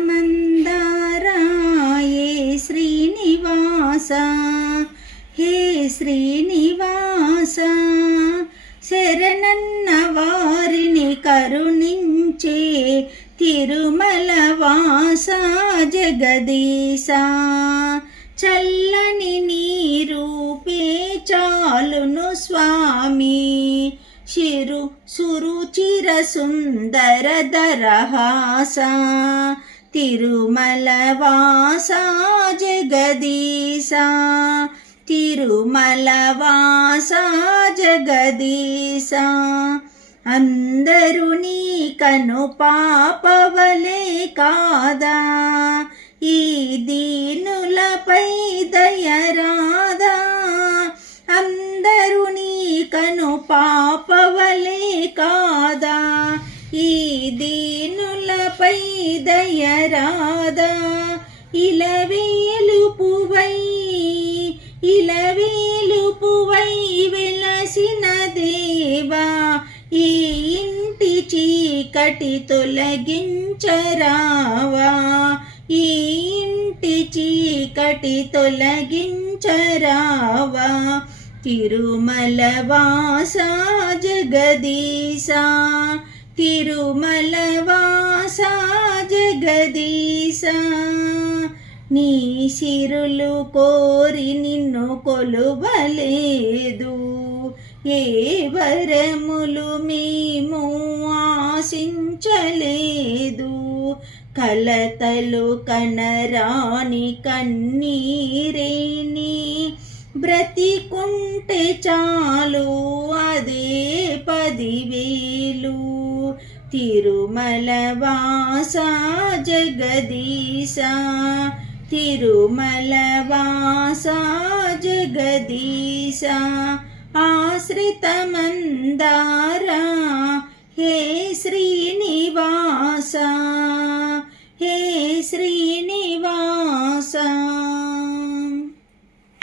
ఆశ్రితమందారా ఏ శ్రీనివాస హే శ్రీనివాస శరణన్న వారిని కరుణించే తిరుమల వాస జగదీశ చల్లని నీ రూపే చాలును స్వామి సురుచిర సుందర దరహాస తిరుమల వాస జగదీశ తిరుమల వాస జగదీశ అందరూ నీ కను పాపవలే కాదా ఈ దీనులపై దయరాదా అందరూ నీ కను పాపవలే కాదా ఈ దీనులపై దయరాదా ఇలవేలుపువై వెలసిన దేవా ఈ ఇంటి చీకటి తొలగించరావా ఈ ఇంటి చీకటి తొలగించరావా తిరుమల వాస జగదీశ తిరుమల వాస జగదీశ నీ సిరులు కోరి నిన్ను కొలువలేదు ఏ వరములు మేము ఆశించలేదు కలతలు కనరాని కన్నీరేని బ్రతికుంటే చాలు అదే 10,000 తిరుమల వాస జగదీశ తిరుమల వాస జగదీశ ఆశ్రితమందారా హే శ్రీ